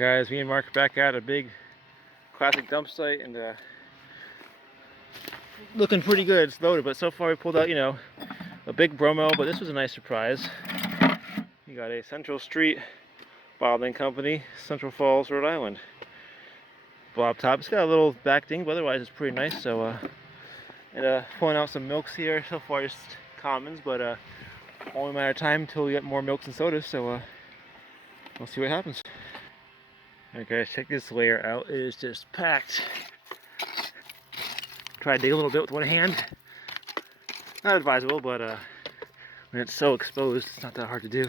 Guys, me and Mark are back at a big classic dump site, and looking pretty good. It's loaded, but so far we pulled out, you know, a big bromo, but this was a nice surprise. You got a Central Street bottling company, Central Falls, Rhode Island. Blob top. It's got a little back ding, but otherwise it's pretty nice. So, pulling out some milks here. So far just commons, but only a matter of time until we get more milks and sodas. So we'll see what happens. Alright guys, check this layer out. It is just packed. Try to dig a little bit with one hand. Not advisable, but when it's so exposed, it's not that hard to do.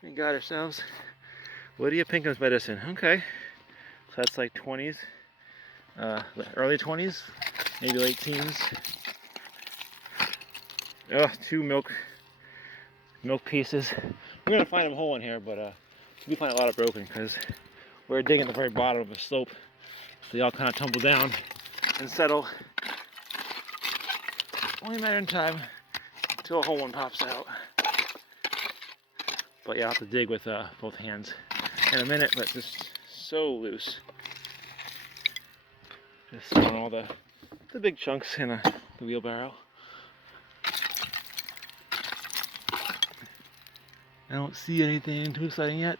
We got ourselves Lydia Pinkham's medicine. Okay, so that's like 20s, early 20s, maybe late teens. Oh, two milk pieces. We're gonna find them whole in here, but we find a lot of broken because we're digging at the very bottom of a slope. So they all kind of tumble down and settle. Only a matter of time until a whole one pops out. But yeah, I'll have to dig with both hands in a minute, but just so loose. Just throwing all the big chunks in the wheelbarrow. I don't see anything too exciting yet.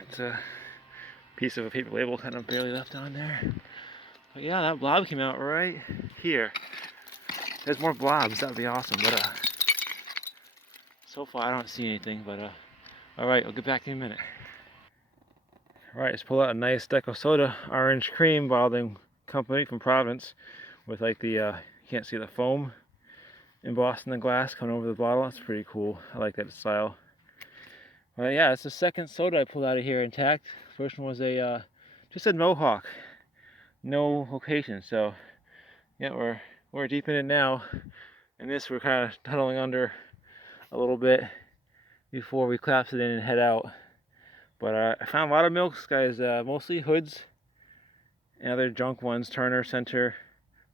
It's a piece of a paper label kind of barely left on there. But yeah, that blob came out right here. There's more blobs, that would be awesome. But so far I don't see anything. But alright, I'll get back in a minute. Alright, let's pull out a nice Deco Soda orange cream bottling company from Providence with like the, you can't see the foam embossed in the glass coming over the bottle. That's pretty cool. I like that style. Well, yeah, it's the second soda I pulled out of here intact. First one was a just a Mohawk, no location. So yeah, we're deep in it now, and this we're kind of tunneling under a little bit before we collapse it in and head out. But I found a lot of milks, guys. Mostly Hoods and other junk ones, Turner, Center,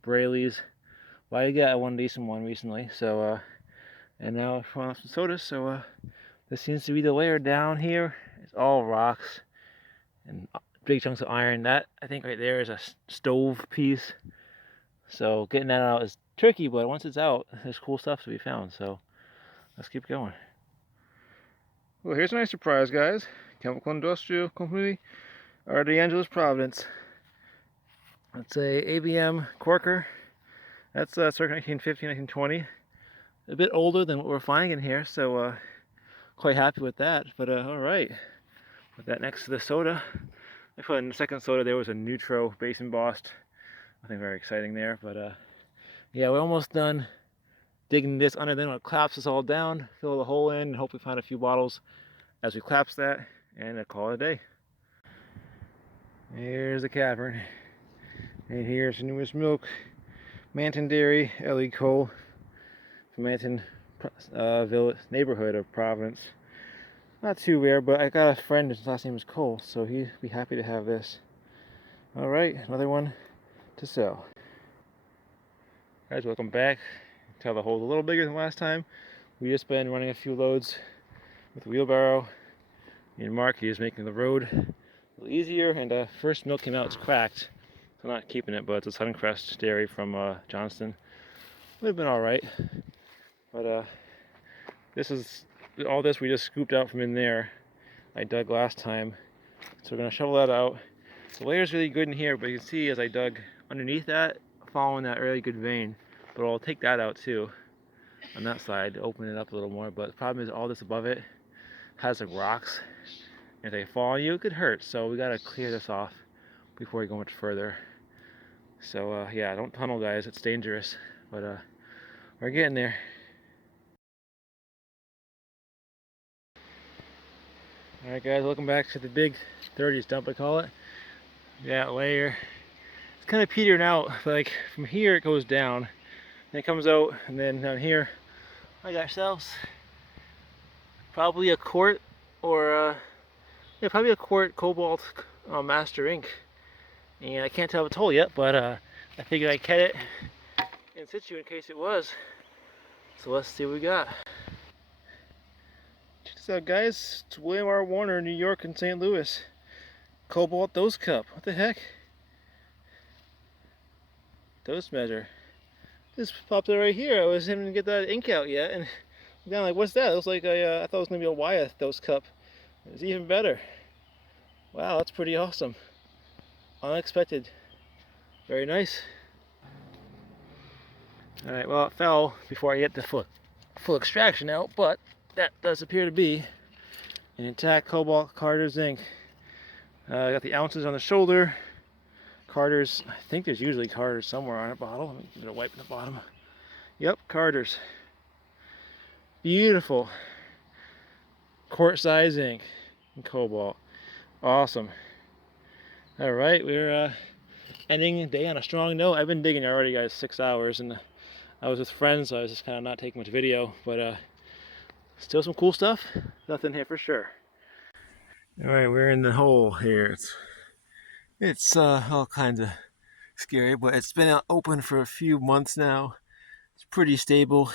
Braley's. Well, I got one decent one recently. So and now I found some sodas. So this seems to be the layer down here. It's all rocks and big chunks of iron. That, I think right there, is a stove piece. So getting that out is tricky, but once it's out, there's cool stuff to be found. So let's keep going. Well, here's a nice surprise, guys. Chemical Industrial Company, De Angelis, Providence. It's a ABM corker. That's circa 1950, 1920. A bit older than what we're finding in here, so quite happy with that. But alright, put that next to the soda. I put in the second soda there was a Neutro base embossed. Nothing very exciting there, but yeah, we're almost done digging this under. Then we'll collapse this all down, fill the hole in, and hope we find a few bottles as we collapse that, and call it a day. Here's the cavern, and here's the newest milk. Manton Dairy, Ellie Cole, from Manton Village neighborhood of Providence. Not too rare, but I got a friend whose last name is Cole, so he'd be happy to have this. Alright, another one to sell. Guys, welcome back. Tell the hole's a little bigger than last time. We just been running a few loads with a wheelbarrow. Me and Mark, he is making the road a little easier, and first milk came out, it's cracked. So I'm not keeping it, but it's a Suncrest dairy from Johnston. Would have been alright. But this is all this we just scooped out from in there. I dug last time. So we're gonna shovel that out. The layer's really good in here, but you can see as I dug underneath that, following that really good vein. But I'll take that out too on that side to open it up a little more. But the problem is all this above it has like rocks. If they fall on you, it could hurt. So we gotta clear this off before we go much further. So yeah, don't tunnel, guys, it's dangerous, but we're getting there. Alright guys, welcome back to the big 30s dump, I call it. That layer, it's kind of petering out. Like from here it goes down, then it comes out, and then down here I got ourselves probably a quart, or yeah, probably a quart Cobalt Master Ink. And I can't tell if it's whole yet, but I figured I'd cut it in situ in case it was. So let's see what we got. Check this What's up, guys? It's William R. Warner, New York and St. Louis. Cobalt dose cup. What the heck? Dose measure. This popped up right here. I was having to get that ink out yet, and I'm down like, what's that? It looks like I thought it was gonna be a Wyeth dose cup. It's even better. Wow, that's pretty awesome. Unexpected. Very nice. All right. Well, it fell before I get the full extraction out, but that does appear to be an intact cobalt Carter's ink. I got the ounces on the shoulder. Carter's, I think there's usually Carter's somewhere on a bottle. Let me give it a wipe at the bottom. Yep, Carter's. Beautiful. Quart size ink in cobalt. Awesome. All right, we're ending the day on a strong note. I've been digging already, guys, 6 hours, and I was with friends, so I was just kind of not taking much video, but still some cool stuff. Nothing here for sure. All right, we're in the hole here. It's all kinds of scary, but it's been open for a few months now. It's pretty stable.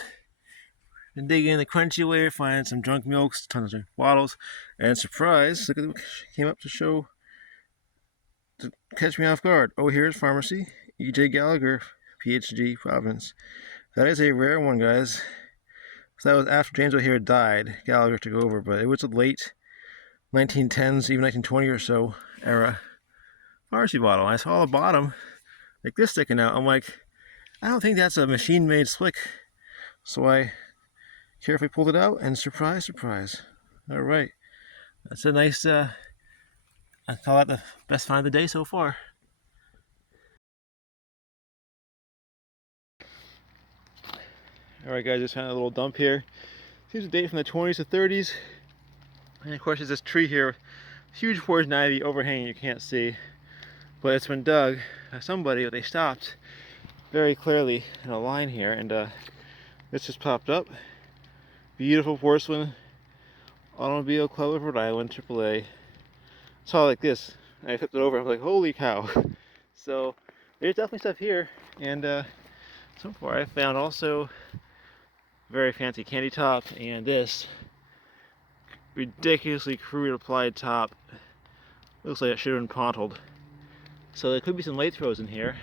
Been digging in the crunchy way, finding some junk milks, tons of junk bottles, and surprise, look at what came up to show, to catch me off guard. Oh, here's pharmacy, E.J. Gallagher, PhD, Providence. That is a rare one, guys. So that was after James O'Hare died. Gallagher took over, but it was a late 1910s, even 1920 or so era pharmacy bottle. I saw the bottom like this sticking out. I'm like, I don't think that's a machine-made slick. So I carefully pulled it out, and surprise, surprise. All right, that's a nice. I call that the best find of the day so far. All right, guys, just found a little dump here. Seems to date from the 20s to 30s. And of course, there's this tree here, huge poison ivy overhanging you can't see. But it's been dug by somebody, but they stopped very clearly in a line here, and this just popped up. Beautiful porcelain Automobile Club of Rhode Island, AAA. Saw it like this, and I flipped it over. I was like, holy cow! So there's definitely stuff here, and so far I found also very fancy candy top and this ridiculously crude applied top. Looks like it should have been pontled. So there could be some late throws in here,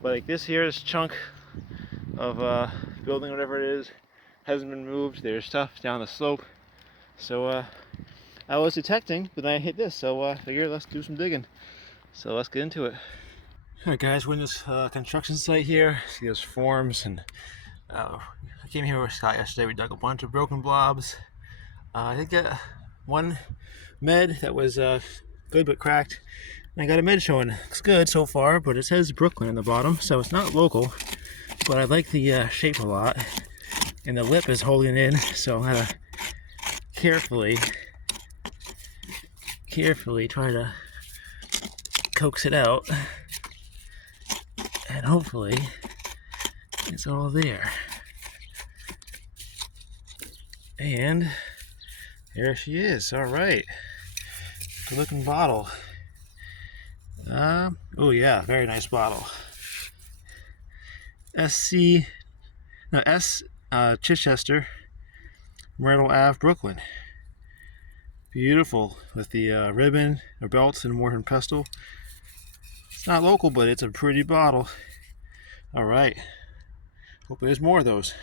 but like this here, this chunk of building, whatever it is, hasn't been moved. There's stuff down the slope. So I was detecting, but then I hit this, so I figured let's do some digging. So let's get into it. Alright, guys, we're in this construction site here. See those forms, and I came here with Scott yesterday. We dug a bunch of broken blobs. I did get one med that was good but cracked. And I got a med showing. Looks good so far, but it says Brooklyn in the bottom, so it's not local. But I like the shape a lot, and the lip is holding in, so I'm gonna carefully try to coax it out, and hopefully it's all there. And there she is. All right, good looking bottle. Oh yeah, very nice bottle. S. Chichester, Myrtle Ave, Brooklyn. Beautiful, with the ribbon, or belts, and mortar and pestle. It's not local, but it's a pretty bottle. All right, hope there's more of those.